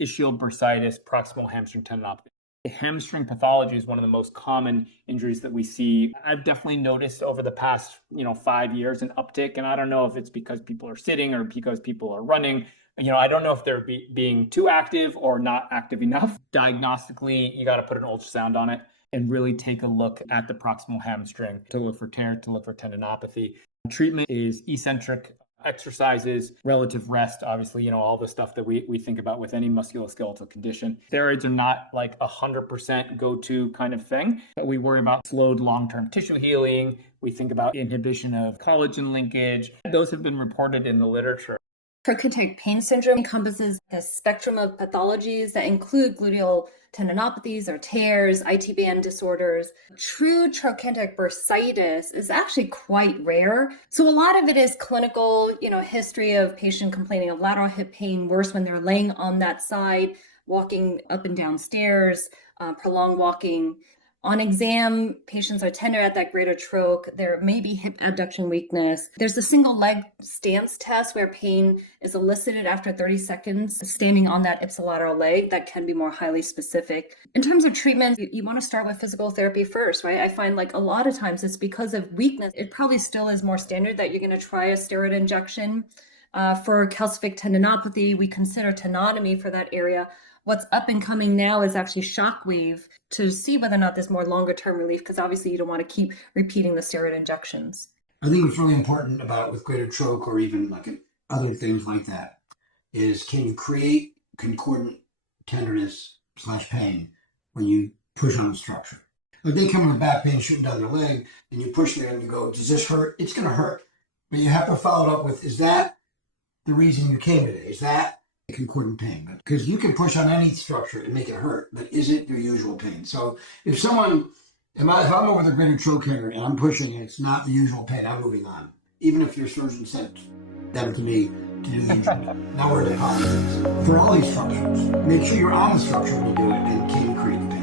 ischial bursitis, proximal hamstring tendinopathy. Hamstring pathology is one of the most common injuries that we see. I've definitely noticed over the past, 5 years an uptick, and I don't know if it's because people are sitting or because people are running. I don't know if they're being too active or not active enough. Diagnostically, you got to put an ultrasound on it and really take a look at the proximal hamstring to look for tear, to look for tendinopathy. Treatment is eccentric exercises, relative rest, obviously, all the stuff that we think about with any musculoskeletal condition. Steroids are not like 100% go-to kind of thing, but we worry about slowed long-term tissue healing. We think about inhibition of collagen linkage. Those have been reported in the literature. Trochanteric pain syndrome encompasses a spectrum of pathologies that include gluteal tendinopathies or tears, IT band disorders. True trochanteric bursitis is actually quite rare. So a lot of it is clinical, history of patient complaining of lateral hip pain, worse when they're laying on that side, walking up and down stairs, prolonged walking. On exam, patients are tender at that greater troch. There may be hip abduction weakness. There's a single leg stance test where pain is elicited after 30 seconds standing on that ipsilateral leg that can be more highly specific. In terms of treatment, you want to start with physical therapy first, right? I find like a lot of times it's because of weakness. It probably still is more standard that you're going to try a steroid injection. For calcific tendinopathy, we consider tenotomy for that area. What's up and coming now is actually shockwave to see whether or not there's more longer term relief, because obviously you don't want to keep repeating the steroid injections. I think what's really important about with greater troch or even like other things like that is, can you create concordant tenderness / pain when you push on the structure? Like they come with back pain shooting down their leg and you push there and you go, does this hurt? It's going to hurt. But you have to follow it up with, is that the reason you came today? Is that concordant pain? Because you can push on any structure and make it hurt, but is it your usual pain? So if I'm over the greater trochanter and I'm pushing and it's not the usual pain, I'm moving on. Even if your surgeon sent that to me to do the injury. Now we're at the positive. For all these structures, make sure you're on the structure when you do it and can create the pain.